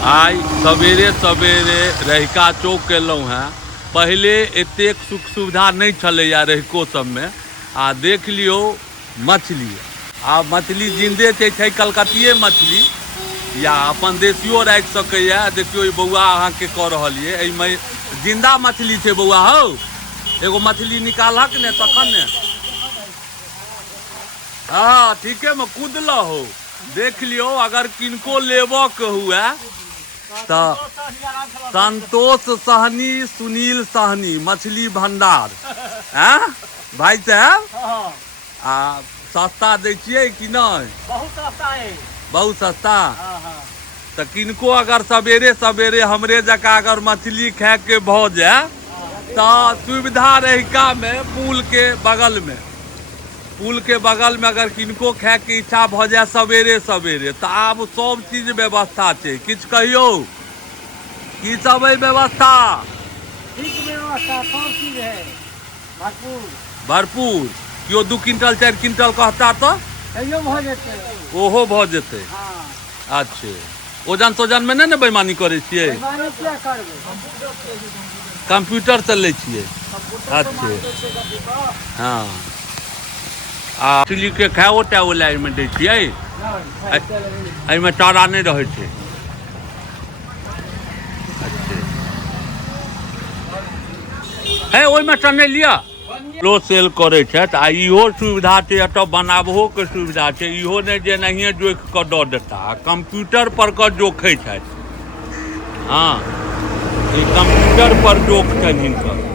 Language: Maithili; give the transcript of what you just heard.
आई सवेरे सवेरे रहिका चौक केलहुँ हैं। पहले एतेक सुख सुविधा नहीं छलैया रहिको सबमे। आ देख लियो मछली, आ मछली जिंदे छै कलकतिये मछली या अपन देशियो राखि सकैया। देखियो ई बौआ अहाँके कऽ रहल ये, एहिमे जिंदा मछली छै बौआ हौ। एगो मछली निकालक ने तखन ने। हाँ ठीके में कूदल हो। देख लियो अगर किनको लेबऽ के हुए तो संतोष सहनी, सुनील सहनी मछली भंडार हैं भाई साहब। आ सस्ता दै छियै कि नहीं? बहुत सस्ता है, बहुत सस्ता। तो किनको अगर सवेरे सवेरे हमरे जका अगर मछली खाए के भऽ जाए तो सुविधा रहिका में पुल के बगल में, पुल के बगल में अगर किनको खाए के इच्छा भ जाए सवेरे सवेरे तो आब सब चीज व्यवस्था छै। किछ कहियो की सब है व्यवस्था? ठीक व्यवस्था, सब चीज है भरपूर। भरपूर। क्यों 2 क्विंटल 4 क्विंटल कहता तो कहियो भ जेतै, ओहो भ जेतै। हाँ अच्छे ओजन तोजन में नहीं बेईमानी करे छियै? बेईमानी क्या करबै, कंप्यूटर चलै छियै। अच्छे हाँ। आ मछली के खाओ टाओ लाइन में दै छियै? एहिमे चारा नहीं रहे छै। है ओहिमे सँ नहीं लिया लो सेल करे छथि। आ इहो सुविधा छै, एतऽ बनाबहो के सुविधा छै। इहो नहीं जे नहिए जोख कऽ दऽ देता, आ कंप्यूटर पर कऽ जोखै छथि। हाँ ई कंप्यूटर पर जोख छनि हिनकर।